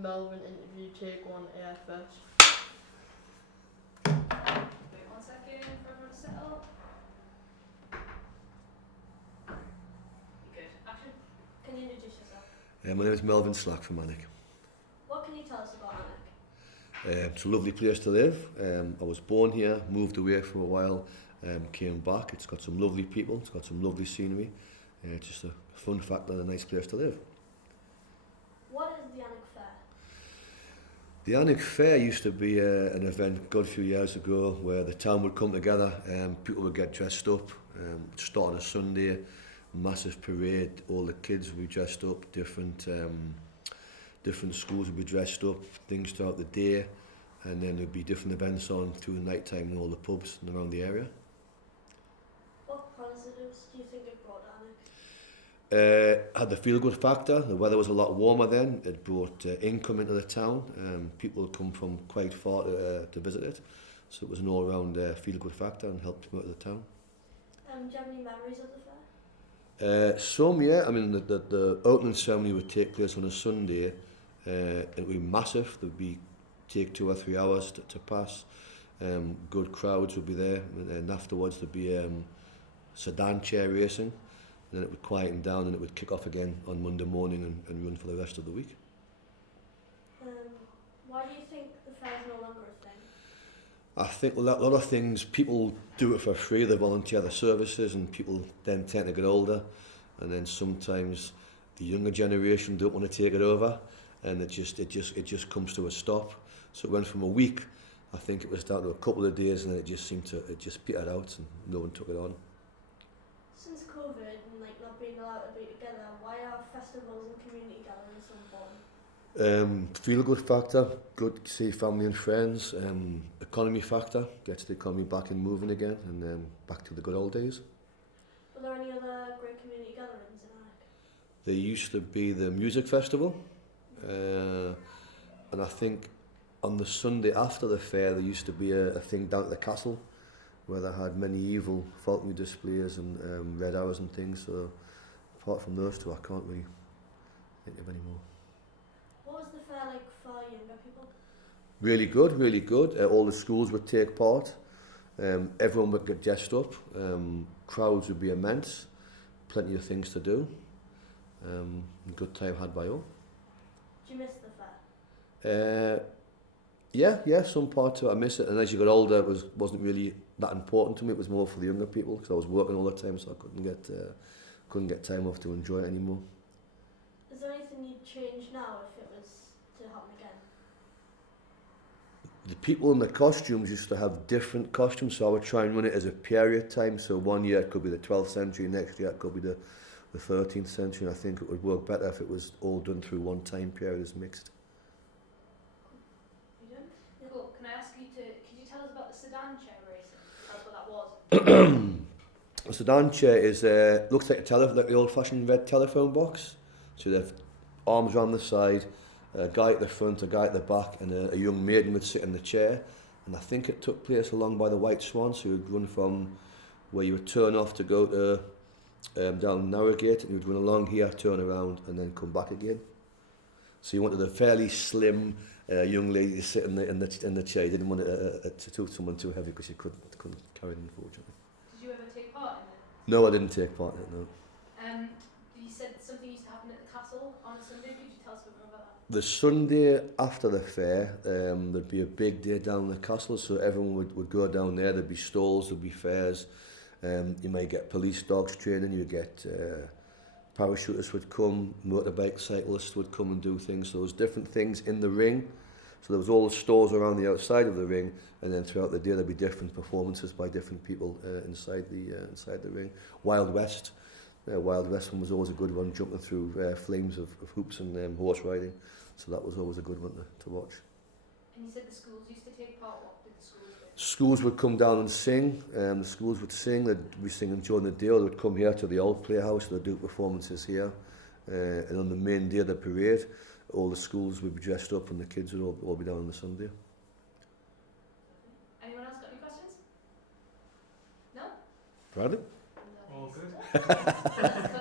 Melvyn interview, take one, AFS. Wait 1 second for everyone to settle. Good. Action. Can you introduce yourself? My name is Melvyn Slack from Alnwick. What can you tell us about Alnwick? It's a lovely place to live. I was born here, moved away for a while, came back. It's got some lovely people, it's got some lovely scenery. It's just a fun fact and a nice place to live. What is the Alnwick Fair? The Alnwick Fair used to be an event a good few years ago where the town would come together, people would get dressed up, start on a Sunday, massive parade, all the kids would be dressed up, different schools would be dressed up, things throughout the day, and then there'd be different events on through the night time in all the pubs and around the area. What positives do you think it brought Alnwick? Had the feel-good factor. The weather was a lot warmer then. It brought income into the town. People would come from quite far to visit it. So it was an all-round feel-good factor and helped promote the town. Do you have any memories of the fair? Some, yeah. I mean, the opening ceremony would take place on a Sunday. It would be massive. There would take 2 or 3 hours to pass. Good crowds would be there. And afterwards there'd be sedan chair racing. And then it would quieten down and it would kick off again on Monday morning and run for the rest of the week. Why do you think the fair is no longer a thing? I think a lot of things, people do it for free, they volunteer their services, and people then tend to get older, and then sometimes the younger generation don't want to take it over, and it just comes to a stop. So it went from a week, I think it was down to a couple of days, and then it just petered out and no one took it on. Since COVID and not being allowed to be together, why are festivals and community gatherings so important? Feel good factor, good to see family and friends. Economy factor, gets the economy back and moving again, and back to the good old days. Were there any other great community gatherings in Alnwick? There used to be the music festival, and I think on the Sunday after the fair there used to be a thing down at the castle where they had medieval falconry displays and red arrows and things. So apart from those two, I can't really think of any more. What was the fair like for younger people? Really good, really good. All the schools would take part. Everyone would get dressed up. Crowds would be immense. Plenty of things to do. Good time had by all. Do you miss the fair? Yeah, some parts of it I miss it. And as you got older, it wasn't really that important to me. It was more for the younger people because I was working all the time, so I couldn't get time off to enjoy it anymore. Is there anything you'd change now if it was to happen again? The people in the costumes used to have different costumes, so I would try and run it as a period time. So one year it could be the 12th century, next year it could be the 13th century. And I think it would work better if it was all done through one time period as mixed. Cool. Can I ask you could you tell us about the sedan chair racing? Tell us what that was. A sedan chair is looks like like the old-fashioned red telephone box. So they have arms around the side, a guy at the front, a guy at the back, and a young maiden would sit in the chair. And I think it took place along by the White Swan, so you'd run from where you would turn off to go to down Narrowgate, and you'd run along here, turn around, and then come back again. So you wanted a fairly slim young lady to sit in the chair. You didn't want to toot someone too heavy because you couldn't carry them, unfortunately. Did you ever take part in it? No, I didn't take part in it, no. You said something used to happen at the castle on a Sunday. Could you tell us a bit more about that? The Sunday after the fair, there'd be a big day down in the castle, so everyone would go down there. There'd be stalls, there'd be fairs. You might get police dogs training, you get parachutists would come, motorbike cyclists would come and do things. So there was different things in the ring. So there was all the stalls around the outside of the ring, and then throughout the day there'd be different performances by different people inside the ring. Wild West one was always a good one, jumping through flames of hoops and horse riding. So that was always a good one to watch. And you said the schools used to take part. What did the schools do? Schools would come down and sing. The schools would sing. They'd be singing during the day. They would come here to the old playhouse. They'd do performances here. And on the main day of the parade, all the schools would be dressed up and the kids would all be down on the Sunday. Anyone else got any questions? No? Bradley? All good.